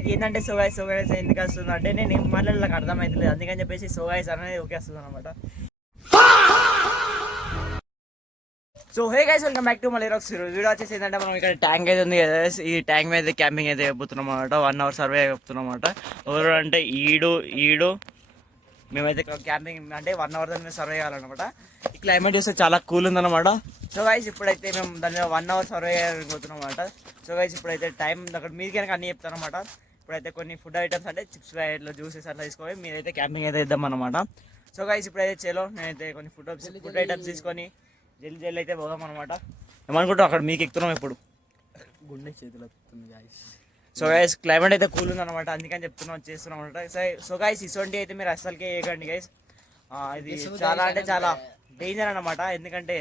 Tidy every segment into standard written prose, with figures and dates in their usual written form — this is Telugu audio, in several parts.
నాకు ఏంటంటే సోగాయస్ ఎందుకు వస్తుంది అంటే నేను ఏం మాట్లాడాలి నాకు అర్థమవుతలేదు, అందుకని చెప్పేసి సోగాయస్ అనేది ఓకే వస్తుంది అనమాట. So hey guys, welcome back to మళ్ళీ వీడియో వచ్చేసి ఏంటంటే మనం ఇక్కడ ట్యాంక్ అయితే ఉంది కదా, ఈ ట్యాంక్ మీద క్యాంపింగ్ అయితే చెప్తున్నాం అనమాట. 1 hour సర్వే చెప్తున్నాం అనమాట. ఎవరు అంటే ఈడు మేమైతే ఇక్కడ క్యాంపింగ్ అంటే 1 hour దాని మీద సర్వే చేయాలన్నమాట. ఈ క్లైమేట్ చూస్తే చాలా కూల్ ఉందన్నమాట. సో గైస్ ఇప్పుడైతే మేము దాని మీద 1 hour సర్వే చేయబోతున్నాం అనమాట. సో గైస్ ఇప్పుడైతే టైం అక్కడ మీది కనుక అన్నీ చెప్తాను అనమాట. ఇప్పుడైతే కొన్ని ఫుడ్ ఐటమ్స్ అంటే చిప్స్ ఇట్లా జ్యూసెస్ అట్లా తీసుకొని మీరైతే క్యాంపింగ్ అయితే ఇద్దాం అనమాట. సో గైస్ ఇప్పుడైతే చలో నేనైతే కొన్ని ఫుడ్ ఐటమ్స్ తీసుకొని జల్లి అయితే పోదాం అనమాట. ఏమనుకుంటాం అక్కడ మీకు ఎక్కుతున్నాం ఇప్పుడు గుండె చేతులు వస్తుంది గాయస్. సో గైస్ క్లైమేట్ అయితే కూల్ ఉంది అనమాట, అందుకని చెప్తున్నాం చేస్తున్నాం అనమాట. సో గైస్ ఇటువంటి అయితే మీరు అస్సలకే వేయకండి గైస్. ఇది చాలా అంటే చాలా డేంజర్ అనమాట, ఎందుకంటే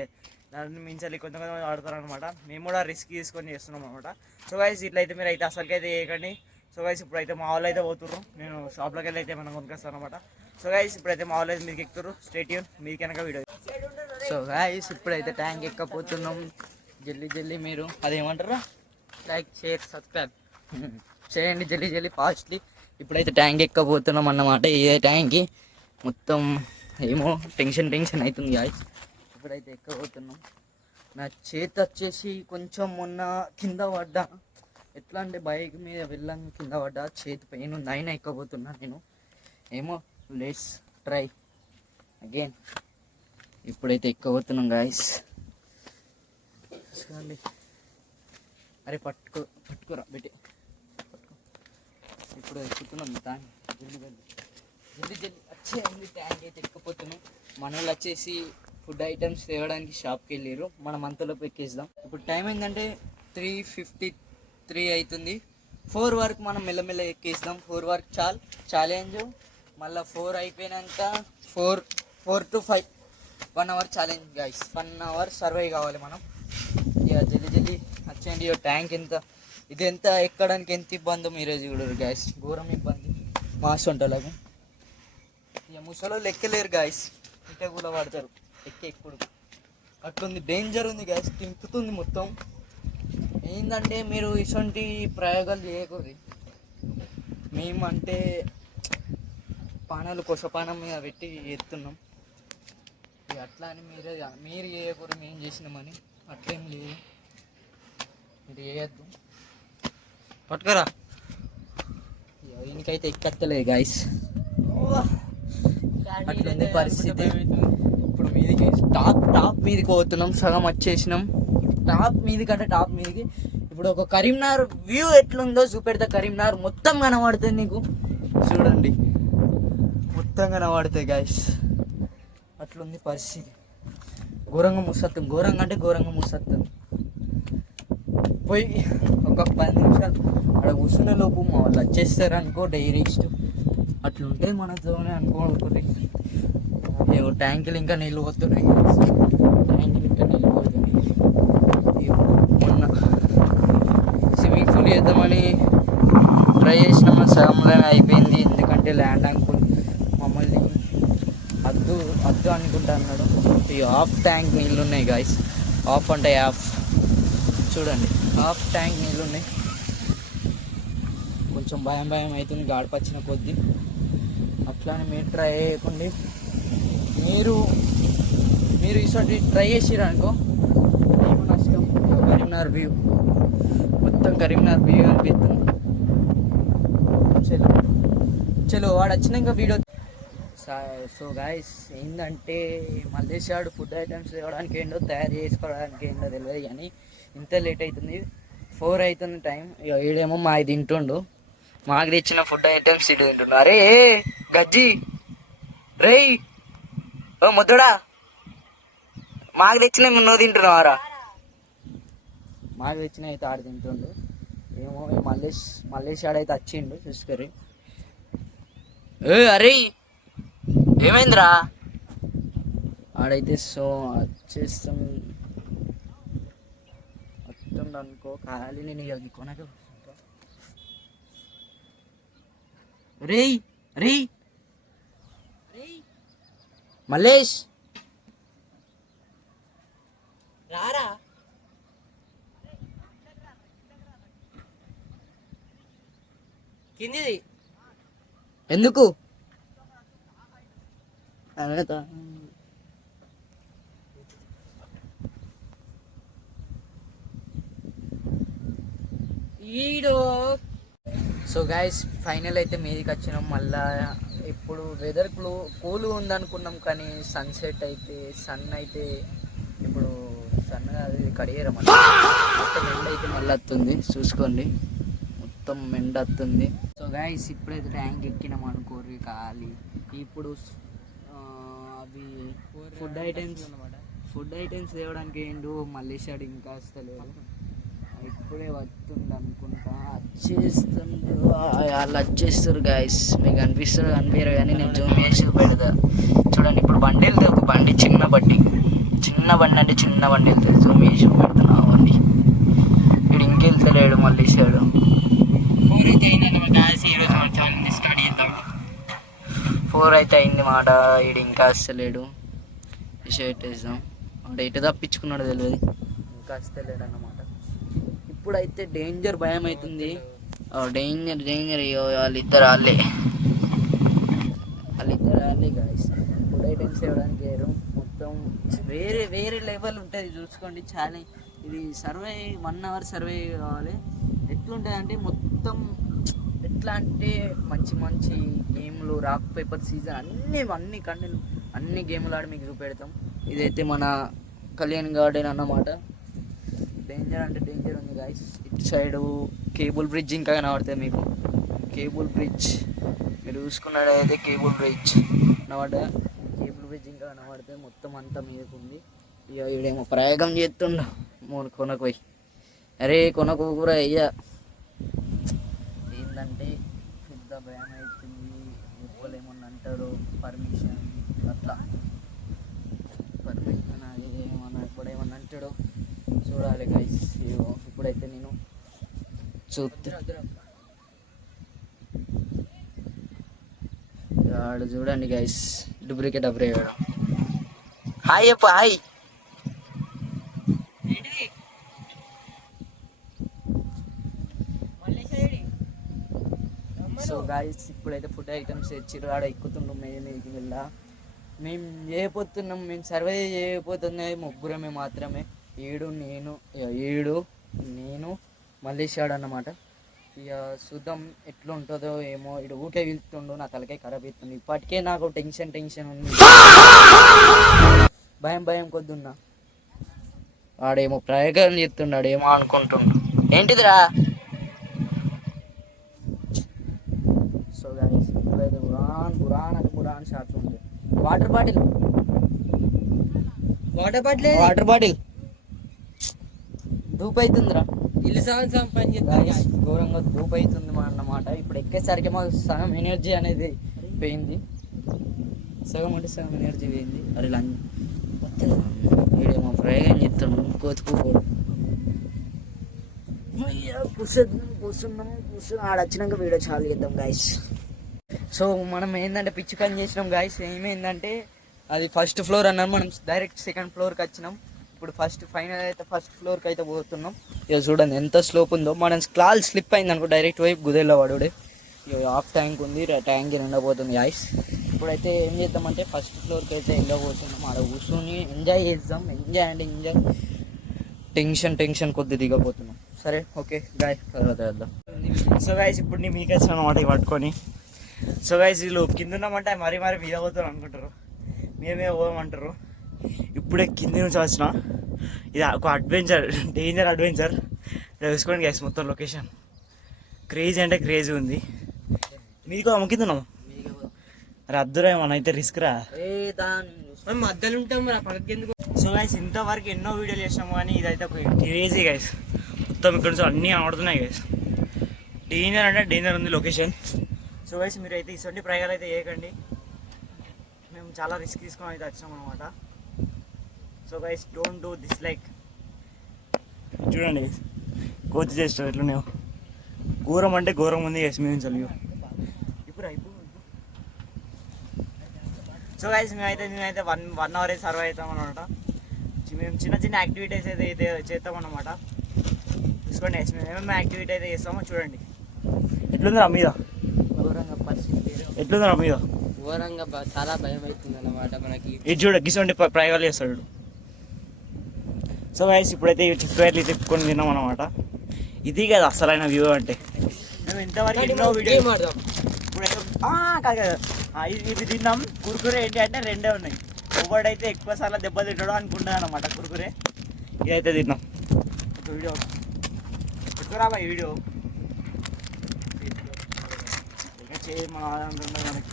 దాన్ని మించాలి కొంతమంది ఆడతారు అనమాట. మేము కూడా రిస్క్ తీసుకొని చేస్తున్నాం అనమాట. సో గైస్ ఇట్లయితే మీరు అయితే అసలుకి అయితే వేయకండి. సో గైస్ ఇప్పుడైతే మా వాళ్ళు అయితే పోతుర్రు, నేను షాప్లోకి వెళ్ళి అయితే మనం కొనుక్కొస్తాను అనమాట. సో గైస్ ఇప్పుడైతే మా వాళ్ళు అయితే మీకు ఎక్కుతారు, స్టేట్ యూన్ మీకు కనుక వీడియో. సో గాయస్ ఇప్పుడైతే ట్యాంక్ ఎక్కపోతున్నాం. జల్దీ మీరు అదేమంటారా, లైక్ షేర్ సబ్స్క్రైబ్ చేయండి జల్దీ ఫాస్ట్లీ. ఇప్పుడైతే ట్యాంక్ ఎక్కబోతున్నాం అన్నమాట. ఏ ట్యాంక్కి మొత్తం ఏమో టెన్షన్ అవుతుంది గాయస్. ఇప్పుడైతే ఎక్కబోతున్నాం. నా చేతి వచ్చేసి కొంచెం మొన్న కింద పడ్డా, ఎట్లా అంటే బైక్ మీద వెళ్ళాం కింద పడ్డా, చేతి పెయిన్ ఉంది, అయినా ఎక్కబోతున్నా నేను. ఏమో లెట్స్ ట్రై అగైన్. ఇప్పుడైతే ఎక్కబోతున్నాం గాయస్. అరే పట్టుకోరా బెట్టి ఇప్పుడు ఎక్కుతున్నాం. జల్దీ వచ్చేయండి. ట్యాంక్ అయితే ఎక్కపోతున్నాం. మన వాళ్ళు వచ్చేసి ఫుడ్ ఐటమ్స్ తేవడానికి షాప్కి వెళ్ళారు, మనం అంతలోపు ఎక్కేద్దాం. ఇప్పుడు టైం ఏంటంటే 3:53 అవుతుంది. 4 వరకు మనం మెల్లమెల్ల ఎక్కేస్తాం. 4 వరకు ఛాలెంజ్. మళ్ళీ 4 అయిపోయినాక 4 to 5 1 hour challenge guys. 1 hour survey కావాలి మనం. ఇక జల్దీ వచ్చేయండి. ఇక ట్యాంక్ ఇది ఎంత ఎక్కడానికి ఎంత ఇబ్బందో మీరే చూడరు గైస్, ఘోరం ఇబ్బంది మాస్ వంటలకు. ఇక ముసలోళ్ళు ఎక్కలేరు గాయస్, ఇంటే కూడా పడతారు ఎక్కుడు. అట్లుంది, డేంజర్ ఉంది గాయస్, తింపుతుంది మొత్తం. ఏంటంటే మీరు ఇటువంటి ప్రయోగాలు చేయకూడదు. మేము అంటే పానాలు కొసపానం మీద పెట్టి ఎత్తున్నాం. ఇక అట్లా అని మీరు చేయకూడదు, మేము చేసినామని అట్లేం లేదు. మీరు చేయొద్దు, పట్టుకోరా. దీనికైతే ఎక్కలేదు గాయస్, అట్లుంది పరిస్థితి. ఇప్పుడు మీదికి టాప్ మీదకి పోతున్నాం. సగం వచ్చేసినాం టాప్ మీదకి. ఇప్పుడు ఒక కరీంనగర్ వ్యూ ఎట్లుందో చూపెడతా. కరీంనగర్ మొత్తం కనబడుతుంది నీకు, చూడండి మొత్తం కనబడుతాయి గాయస్. అట్లుంది పరిస్థితి. ఘోరంగా ముసత్తం. పోయి ఒక 10 నిమిషాలు అక్కడ కూర్చునే లోపు మా వాళ్ళు వచ్చేస్తారు అనుకో, డైరెక్ట్ అట్లుంటే మనతోనే అనుకోకూడదు. ఏవో ట్యాంకులు ఇంకా నీళ్ళు పోతున్నాయి. మొన్న స్విమ్మింగ్ పూల్ చేద్దామని ట్రై చేసినాము, సగంలోనే అయిపోయింది. ఎందుకంటే ల్యాండ్ అనుకుని మమ్మల్ని అద్దు అనుకుంటా అన్నాడు. ఈ హాఫ్ ట్యాంక్ నీళ్ళు ఉన్నాయి గాయస్. హాఫ్ అంటే హాఫ్, చూడండి హాఫ్ ట్యాంక్ నీళ్ళు ఉన్నాయి. కొంచెం భయం అవుతుంది గాడిపచ్చిన కొద్దీ. అట్లానే మీరు ట్రై చేయకండి. మీరు ఇటువంటి ట్రై చేసిరు అనుకో ఏమో నష్టం. కరీంనగర్ వ్యూ మొత్తం కరీంనగర్ వ్యూ అనిపిస్తుంది. చలో వాడు వచ్చినాక వీడియో. సో గాయస్ ఏంటంటే మల్లేశాడు ఫుడ్ ఐటమ్స్ తేవడానికి ఏంటో తయారు చేసుకోవడానికి ఏంటో తెలియదు, కానీ ఇంత లేట్ అవుతుంది. 4 అవుతుంది టైం. ఈడేమో మాది తింటుండు, మాకు తెచ్చిన ఫుడ్ ఐటమ్స్ ఇటు తింటుండు. అరే గజ్జి రేయ్, ఓ ముద్దుడా, మాకు తెచ్చిన నువ్వు తింటున్నావారా? మాకు తెచ్చిన అయితే ఆడ తింటుండు. ఏమో మల్లేష్ ఆడైతే వచ్చిండు, చూసుకోరి. అరే ఏమైందిరా ఆడైతే. సో వస్తుండ అనుకో, ఖాళీ నేను ఇక కొనక. రే మల్లేష్ రారా. కిందిది ఎందుకు అనతా ఈడో. సో గైస్ ఫైనల్ అయితే మీదికి వచ్చినాం. మళ్ళా ఇప్పుడు వెదర్ కూల్ ఉందనుకున్నాం కానీ సన్సెట్ అయితే ఇప్పుడు సన్ అది కడిగేరం మొత్తం ఎండ అయితే మళ్ళీ వస్తుంది చూసుకోండి, మొత్తం ఎండ వస్తుంది. సో గైస్ ఇప్పుడైతే ట్యాంక్ ఎక్కినాం అనుకోరు ఖాళీ. ఇప్పుడు అవి ఫుడ్ ఐటమ్స్ తేవడానికి ఏంటో మల్లేశాడు ఇంకా వస్తలేదు. ఇప్పుడే వస్తుంది అనుకుంటా, వచ్చేస్తుంది. వాళ్ళు వచ్చేస్తారు గైస్, మీకు అనిపిస్తారు అనిపించరు కానీ నేను జూమ్ చేసి పెడతా చూడండి. ఇప్పుడు బండి వెళ్తుంది, ఒక బండి చిన్న బండి అంటే చిన్న బండి వెళ్తుంది, జూమ్ చేసి పెడుతున్నా బండి. ఇక్కడ ఇంకెళ్తలేడు మల్లేశాడు. 4 అయితే అయింది మాట. ఈడు ఇంకా వస్తలేడు. షర్ట్ వేసాం వాడు ఎటు తప్పించుకున్నాడు తెలియదు, ఇంకా వస్తలేడు అన్నమాట. ఇప్పుడైతే డేంజర్ భయం అవుతుంది. డేంజర్ వాళ్ళిద్దరు వాళ్ళే గాయస్. ఫుడ్ ఐటమ్స్ ఇవ్వడానికి వేరు, మొత్తం వేరే లెవెల్ ఉంటుంది చూసుకోండి. చాలా ఇది సర్వే 1 hour సర్వే కావాలి. ఎట్లుంటుంది అంటే మొత్తం ఎట్లా అంటే మంచి గేమ్లు, రాక్ పేపర్ సీజన్ అన్ని గేమ్లు ఆడి మీకు చూపెడతాం. ఇదైతే మన కళ్యాణ్ గార్డెన్ అన్నమాట. డేంజర్ అంటే డేంజర్ ఉంది గాయస్. ఇటు సైడు కేబుల్ బ్రిడ్జ్ ఇంకా కనబడుతుంది మీకు. కేబుల్ బ్రిడ్జ్ మీరు చూసుకున్నట్టయితే కేబుల్ బ్రిడ్జ్ ఇంకా కనబడుతుంది. మొత్తం అంతా మీదకు ఉంది. ఇక ఈడేమో ప్రయోగం చేస్తుండ కొనకు పోయి, అరే కొనకు కూడా అయ్యా. ఏంటంటే పెద్ద భయం అవుతుంది. ఎప్పుడు ఏమన్నా అంటారు పర్మిషన్ అట్లా, పర్మిషన్ అది ఏమన్నా ఎప్పుడేమన్నా అంటాడు చూడాలి గైస్. ఇప్పుడైతే నేను ఆడు చూడండి గైస్, డూప్లికేట్ అబ్రే హాయ్ అప్ప హాయ్. సో గైస్ ఇప్పుడైతే ఫుడ్ ఐటమ్స్ తెచ్చిర్రు. ఆడ ఎక్కుతుండు మీదకి వెళ్ళా. మేము సర్వే చేయబోతున్నాయి ముగ్గురమే మాత్రమే. ఈడు నేను మల్లేశాడు అన్నమాట. ఇక చూద్దాం ఎట్లా ఉంటుందో ఏమో. ఇడు ఊకే వెళ్తుండు, నా తలకాయ ఖరాబ్ అవుతుంది. ఇప్పటికే నాకు టెన్షన్ ఉంది, భయం కొద్దున్నా. వాడేమో ప్రయోగం చేస్తున్నాడు, ఏమో అనుకుంటుండు. ఏంటిదిరా? సో గాయస్ ఇప్పుడైతే బురాన్ షాట్ ఉంది. వాటర్ బాటిల్ ధూప్ అవుతుందిరా. ఇల్లు పని చేస్తా ఘోరంగా ధూప్ అవుతుంది అన్నమాట. ఇప్పుడు ఎక్కేసరికి మాకు సగం ఎనర్జీ అనేది పోయింది. సగం ఎనర్జీ పోయింది. అరే వీడేమో ప్రయోగం చెప్తున్నాం కోతుకోడు. కూర్చున్నాం ఆడ వచ్చినాక వీడియో చాలు చేద్దాం గాయస్. సో మనం ఏంటంటే పిచ్చి పని చేసినాం గాయస్. ఏమైందంటే అది ఫస్ట్ ఫ్లోర్ అన్నాం, మనం డైరెక్ట్ సెకండ్ ఫ్లోర్కి వచ్చినాం. ఇప్పుడు ఫైనల్ అయితే ఫస్ట్ ఫ్లోర్కి అయితే పోతున్నాం. ఇక చూడండి ఎంత స్లోప్ ఉందో. మనం కాల్ స్లిప్ అయింది అనుకో డైరెక్ట్ వైపు గుదేలో పడుడే. ఇక హాఫ్ ట్యాంక్ ఉంది, ట్యాంక్ నిండబోతుంది గాయస్. ఇప్పుడైతే ఏం చేద్దామంటే ఫస్ట్ ఫ్లోర్కి అయితే వెళ్ళబోతున్నాం. ఆడ కూర్చొని ఎంజాయ్ చేద్దాం. ఎంజాయ్ టెన్షన్ కొద్ది దిగబోతున్నాం. సరే ఓకే గాయ్, తర్వాత వెళ్దాం. సో గాయస్ ఇప్పుడు నేను మీకు వచ్చాను అనమాట పట్టుకొని. సో గాయస్ వీళ్ళు కింద ఉన్నామంటే మరీ మీద పోతారు అనుకుంటారు, మేమే పోదామంటారు. ఇప్పుడే కింద నుంచి వచ్చిన. ఇది ఒక డేంజర్ అడ్వెంచర్ తెలుసుకోండి గైస్. మొత్తం లొకేషన్ క్రేజీ అంటే క్రేజీ ఉంది. మీది కింద ఉన్నాము. అరే అద్దురా మన అయితే రిస్క్ రా, మధ్యలో ఉంటాం. సో గైస్ ఇంతవరకు ఎన్నో వీడియోలు చేసినాము కానీ ఇదైతే ఒక క్రేజీ గైస్. మొత్తం ఇక్కడ నుంచి అన్నీ ఆడుతున్నాయి గైస్. డేంజర్ అంటే డేంజర్ ఉంది లొకేషన్. సో గైస్ మీరు అయితే ఇటువంటి ప్రయోగాలు అయితే చేయకండి. మేము చాలా రిస్క్ తీసుకొని అయితే వచ్చినాం అనమాట. So guys don't do this like. చూడండి కోచ్ చేస్తారు ఎట్లున్నాయో. ఘోరం అంటే ఘోరం ఉంది గైస్ మేము చదివి. సో గైస్ మేమైతే 1 hour అయితే సర్వ్ అవుతాం అనమాట. మేము చిన్న యాక్టివిటీస్ అయితే చేస్తాం అనమాట. చూసుకోండి గైస్ మేము ఏమేమి యాక్టివిటీ అయితే చేస్తామో చూడండి. ఎట్లుందిరా మీద. ఎట్లుందా మీద ఘోరంగా చాలా భయం అవుతుంది అన్నమాట మనకి. ఇది చూడ గిసండి ప్రయోగాలు చేస్తాడు. సో గైస్ ఇప్పుడైతే చిక్కుడుకాయలు తిప్పుకొని తిన్నాం అనమాట. ఇది కదా అసలైన వ్యూ అంటే. మేము ఇంతవరకు ఎన్నో వీడియో ఇప్పుడైతే ఇది తిన్నాం. కుర్కురే ఏంటి అంటే రెండే ఉన్నాయి. ఒకడైతే ఎక్కువ సార్లు దెబ్బ తింటాడు అనుకుంటాను అనమాట కుర్కురే. ఇదైతే తిన్నాం. వీడియో పెట్టుకురా బాయ్ వీడియో చేయి మన ఆనందంగా మనకి.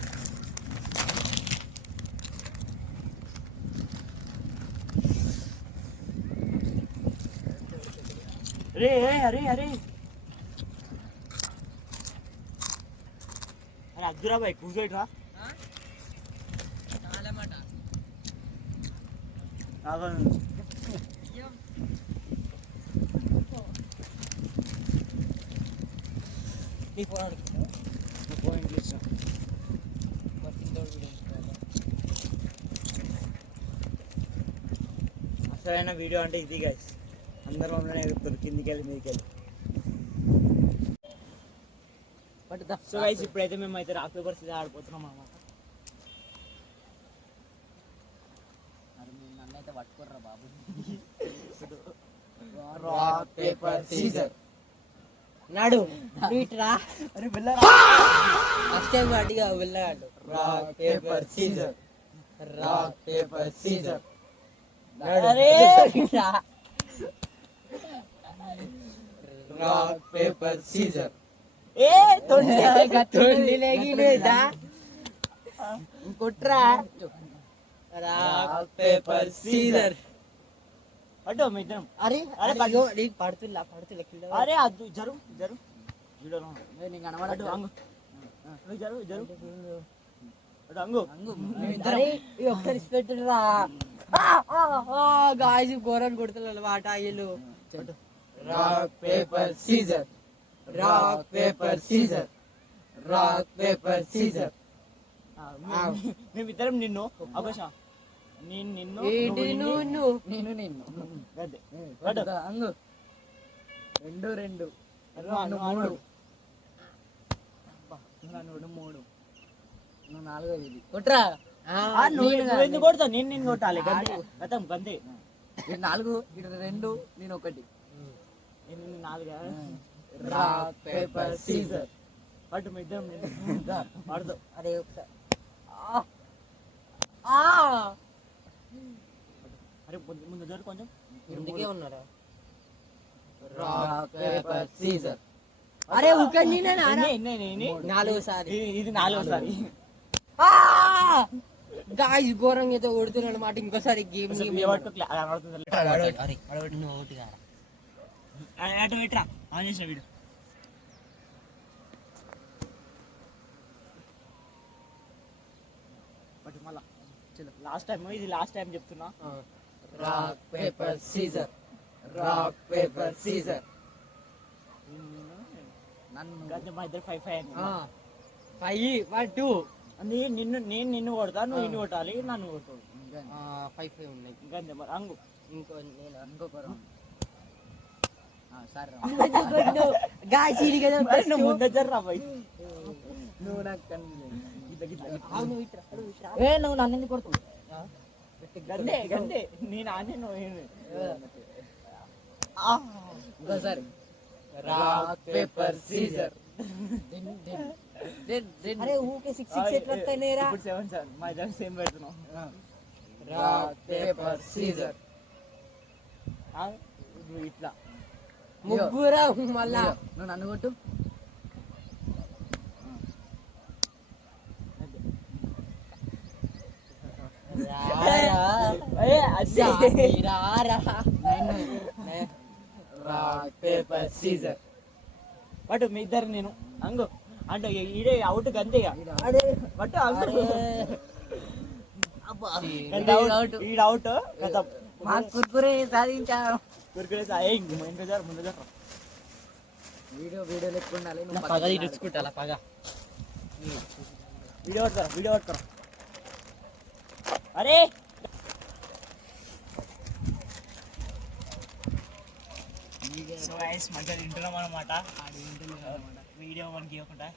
అరే అరే అరే అరే అద్దురా బాయ్ కూర్చోట్రా. అసలైన వీడియో అంటే ఇది గైస్. అందరూ మమ్మల్ని ఎదుగుతారు కిందికి వెళ్ళి మీదకి వెళ్ళి. సో గైస్ ఇప్పుడైతే మేము అయితే రాక్ పేపర్ సీజర్ ఆడిపోతున్నాం అన్నమాట. నన్నైతే పట్టుకోర్రా బాబు. రాక్ పేపర్ సీజర్ నాడు రా. అరే వెళ్ళరా ఫస్ట్ టైం అడిగా వెళ్ళాడు. Rock paper scissor rock paper scissor అరే రాక్ పేపర్ సీజర్ ఏ తొండి లేగిలేదా కొట్రా. రాక్ పేపర్ సీజర్ అడ్డు మీ ఇద్దరం. అరే అరే నీకు పడుతున్నా అరే అద్దు జరు జరు వీడియోలో నీకు కనబడదు. అంగు జరు జరు అటు అంగు ఒక్కరి పెట్టరా గాయస్ ఘోరాన్ని కొడుతున్నారు మాట వీళ్ళు. Rock paper scissor rock paper scissor rock paper scissor. మేమిద్దరం నిన్ను అవకాశం నేను నిన్ను నేను నిన్ను అంగు రెండు రెండు మూడు మూడు నువ్వు నాలుగో ఇది కొట్రా. ఎందుకు కొడతావు? నేను నిన్ను కొట్టాలి గతం గంతే. ఇది నాలుగు ఇటు రెండు నేను ఒకటి. నాలుగా రాక్ పేపర్ సీజర్ పట్టు మీ ఇద్దరం పడదు. అరే ఒకసారి అరే ముందు జరు కొంచెం ఇందుకే ఉన్నారా. రాక్ పేపర్ సీజర్ అరే ఉకండి నాలుగోసారి ఇది నాలుగోసారి. గాయస్ ఘోరంగా అయితే కొడుతున్నాడు మాట. ఇంకోసారి గేమ్ అటు పెట్టరా ఆన్ చేసిన వీడియో. బట్ మళ్ళా లాస్ట్ టైం ఇది లాస్ట్ టైం చెప్తున్నా. Rock paper scissor rock paper scissor నన్ను మా ఇద్దరు 5-5 5-2 నేను నిన్ను కొడతా నువ్వు నిన్ను కొట్టాలి నన్ను కొట్టాడు. 5-5 ఉన్నాయి ఇంకంతే మరి అంగు ఇంకో నేను ఇంకొక ముందే జర్రా పోయి నువ్వు నాకు నువ్వు నన్ను ఎందుకు కొడుతుంది గందే గందే నేను ఆనే నువ్వు ఇంకోసారి రాక్ పేపర్ సీజర్ అరే ఊకే 6 ఎట్లా వస్తాయిరా. ఇప్పుడు 7 మా ఇద్దరు సేమ్ పెడుతున్నాం. రాక్ పేపర్ సీజర్ ఇట్లా ముగ్గురా మళ్ళా నువ్వు నన్ను కొట్టు. రాక్ పేపర్ సీజర్ బట్ మీ ఇద్దరు నేను అంగు అంటే ఈడే అవుట్ గంతే బట్ ఈడ అవుట్ కదా. కుర్కురే సాధించా కుర్కురే ముందు వీడియో లెక్క ఉండాలి. పగ ఇడుచుకుంటా పగ వీడియో పట్టుకోరా. అరే సో గైస్ మంచిగా తింటున్నాం అనమాట. వీడియో మనకి ఇవ్వకుండా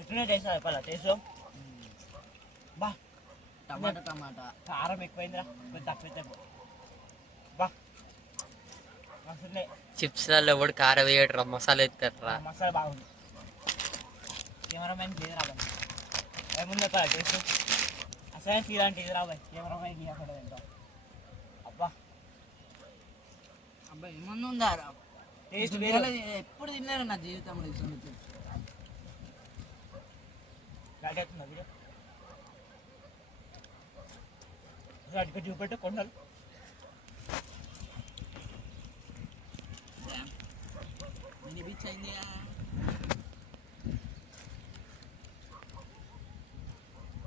ఎట్లనే టేస్ట్ చెప్పాలా టేస్ట్ బా టమాటా కారం ఎక్కువైందిరా కొంచెం తక్కువ బా అసలే చిప్స్లలో ఎవడు కారం వేయడరా మసాలా ఎత్తారా మసాలా బాగుంది కెమెరామెన్ లేదు రాబాయ్ ఏముంది చెప్పాలి టేస్ట్ అసలే ఫీల్ అంటే ఇది రాబాయ్ కెమెరామెన్ అక్కడ తింటాం అబ్బా అబ్బాయి ఏమన్నా ఉందా టేస్ట్ ఎప్పుడు తినలేరు నా జీవితంలో ఈ సంగతి. గాడేస్తుందా వీడియో అటుగా చూపెట్టు కొండలు మినీ బీచ్ అయింది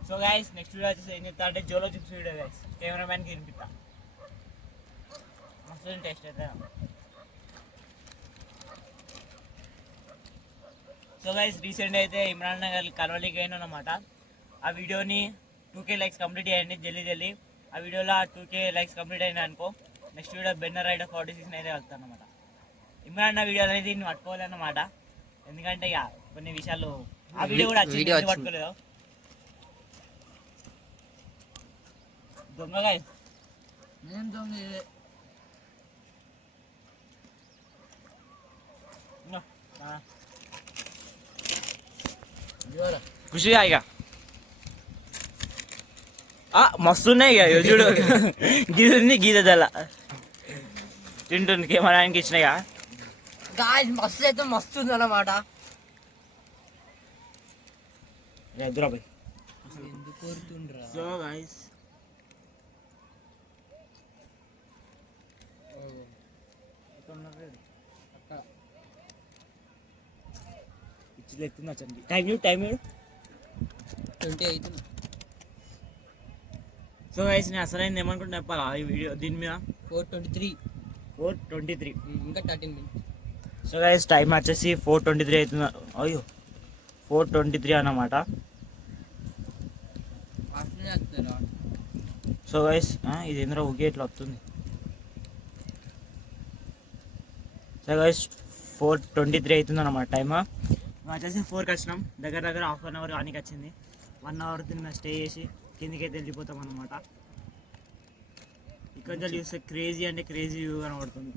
సో గైస్ నెక్స్ట్ వీడియో వచ్చేసి ఏం చెప్తా అంటే జోలో చిప్స్ వీడియో గైస్ కెమెరామ్యాన్కి వినిపిస్తా మస్తు టేస్ట్ అయితే సో గైస్ రీసెంట్ అయితే ఇమ్రాన్ నగర్ కలవలికి అయినా అనమాట ఆ వీడియోని 2K లైక్స్ కంప్లీట్ అయ్యండి జల్దీ ఆ వీడియోలో 2K లైక్స్ కంప్లీట్ అయినా అనుకో నెక్స్ట్ వీడియో బెన్నర్ రైడర్ 46 అయితే వెళ్తాను అనమాట ఇమ్రాన్ వీడియో అనేది నేను పట్టుకోవాలన్నమాట ఎందుకంటే ఇక కొన్ని విషయాలు ఆ వీడియో కూడా వీడియో వచ్చింది పట్టుకోలేదు దొంగ గైస్ నేను దొంగ ఖుషిగా ఇక మస్తున్నాయి ఇక చూడు గీతుంది గీత తెల్ల తింటుంది కెమెరానికి ఇచ్చినాయిగా గాయస్ మస్తు అయితే మస్తు ఉంది అన్నమాట ఎదురాబాయ్ ఎందుకు కోరుతుండ్రా సో గైస్ పిచ్చిలు ఎత్తుంది వచ్చండి టైం 20 అవుతుంది సో గైస్ నేను అసలైంది ఏమనుకుంటున్నా చెప్పాలా ఈ వీడియో దీని మీద 4:23 4:23 ఇంకా 13 minutes సో గైస్ టైం వచ్చేసి 4:23 అవుతుంది అయ్యో 4:23 అన్నమాట అట్లనే చేస్తారా సో గైస్ ఇది ఏంద్రా ఊగే ఇట్లా వస్తుంది సో గైస్ 4:23 అవుతుంది అన్నమాట టైమ్ వచ్చేసి 4కి వచ్చినాం దగ్గర హాఫ్ అన్ అవర్ కానీ వచ్చింది 1 అవర్ తిన్న స్టే చేసి కిందికి అయితే వెళ్ళిపోతాం అన్నమాట ఇక్కడ చూస్తే క్రేజీ అంటే క్రేజీ వ్యూ కనబడుతుంది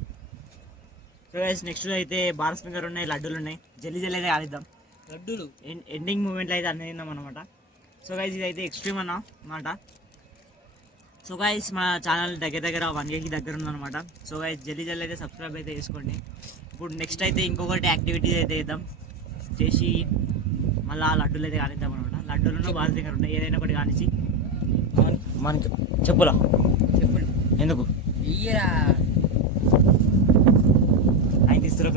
సో గైస్ నెక్స్ట్ అయితే బారస్ ఫింగర్ ఉన్నాయి లడ్డూలు ఉన్నాయి జల్లి అయితే కాలిద్దాం లడ్డూలు ఎండింగ్ మూమెంట్లో అయితే అన్నీ తిందాం అనమాట సో గైస్ ఇది అయితే ఎక్స్ట్రీమ్ అన్నమాట సో గైస్ మా ఛానల్ దగ్గర 1K దగ్గర ఉందన్నమాట సో గైస్ జల్లి అయితే సబ్స్క్రైబ్ అయితే చేసుకోండి ఇప్పుడు నెక్స్ట్ అయితే ఇంకొకటి యాక్టివిటీస్ అయితే చేద్దాం చేసి మళ్ళీ ఆ లడ్డూలు అయితే కానిద్దాం అనమాట లడ్డూలను బారస్ ఫింగర్ ఉన్నాయి ఏదైనా ఒకటి కానిచ్చి మనకి చెప్పులా చెప్పులు ఎందుకు ఇయ్యరా ఆయన తీస్తారు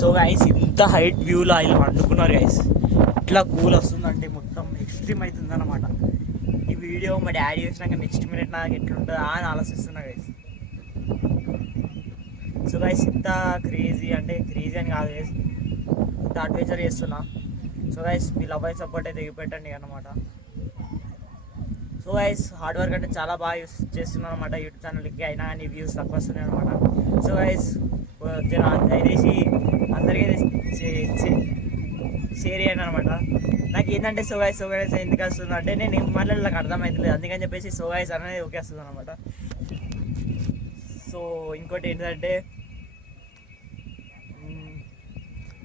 సో గైస్ ఇంత హైట్ వ్యూలో ఆయన వండుకున్నారు గైస్ ఇట్లా కూల్ వస్తుందంటే మొత్తం ఎక్స్ట్రీమ్ అవుతుంది అనమాట ఈ వీడియో మా డాడీ చేసినాక నెక్స్ట్ మినిట్ నాకు ఎట్లుంటుందా అని ఆలోచిస్తున్నా గైస్ సో గైస్ ఇంత క్రేజీ అంటే క్రేజీ అని కాదు గైస్ ఇంత అడ్వెంచర్ చేస్తున్నా so guys me love and support అయితే పెట్టండి అనమాట సో గైస్ హార్డ్ వర్క్ అంటే చాలా బాగా చేస్తున్నాను అనమాట యూట్యూబ్ ఛానల్కి అయినా కానీ వ్యూస్ తక్కువ వస్తున్నాయి అనమాట సో గైస్ దయచేసి అందరికీ షేర్ చేయండి అనమాట నాకు ఏంటంటే సో గైస్ ఎందుకు వస్తుంది అంటే నేను మళ్ళీ నాకు అర్థమవుతుంది అందుకని చెప్పేసి సో గైస్ అనేది ఓకే వస్తుంది అనమాట సో ఇంకోటి ఏంటంటే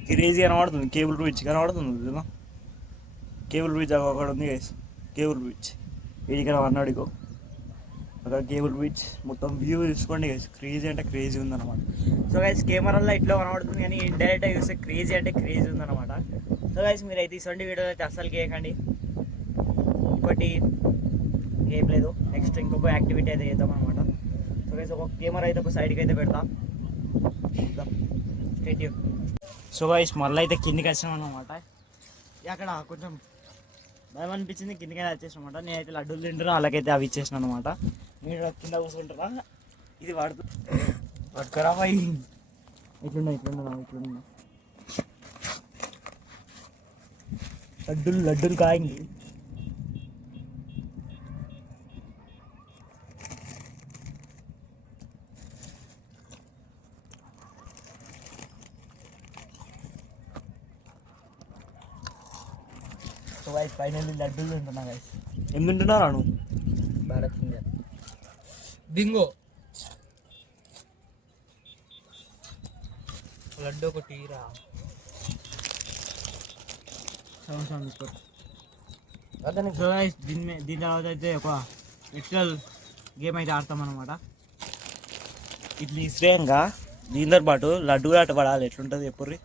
క్రేజీ కనబడుతుంది కేబుల్ బ్రిడ్జ్ కనబడుతుంది కదా కేబుల్ బ్రిడ్జ్ అక్కడ ఉంది గైస్ కేబుల్ బ్రిడ్జ్ వీడికి అన్నాడికో అక్కడ కేబుల్ బ్రిడ్జ్ మొత్తం వ్యూ చూసుకోండి గైస్ క్రేజీ అంటే క్రేజీ ఉందన్నమాట సో గైస్ కెమెరాలో ఇట్లా కనబడుతుంది కానీ ఇండైరెక్ట్గా చూస్తే క్రేజీ అంటే క్రేజీ ఉందన్నమాట సో గైస్ మీరు అయితే ఇటువంటి వీడియోలు అయితే అస్సలు చేయకండి ఇంకోటి ఏం లేదు నెక్స్ట్ ఇంకొక యాక్టివిటీ అయితే చేద్దాం అనమాట సో గైస్ ఒక కెమెరా అయితే ఒక సైడ్కి అయితే పెడతాం స్టేట్ సో గైస్ మళ్ళీ అయితే కిందికి వచ్చినాం అనమాట అక్కడ కొంచెం భయం అనిపించింది కిందకైనా వచ్చేసిన అనమాట నేనైతే లడ్డూలు తింటున్నా అలాగైతే అవి ఇచ్చేసిన అనమాట మీరు కింద కూర్చుంటారా ఇది పట్టుకరా పోయి ఇట్లున్నా లడ్డూలు కాయండి సో గైస్ ఫైనల్లీ లడ్డూలు తింటున్నా గైస్. ఏం తింటున్నారా నువ్వు? భారత్ ఇండియా బింగో లడ్డు ఒక టీరా సో గైస్ దీని తర్వాత అయితే ఒక విర్చువల్ గేమ్ అయితే ఆడతాం అనమాట. ఇట్లా ఇశ్రేయంగా దీనితో పాటు లడ్డు కూడా అటు పడాలి. ఎట్లుంటుంది ఎప్పుడు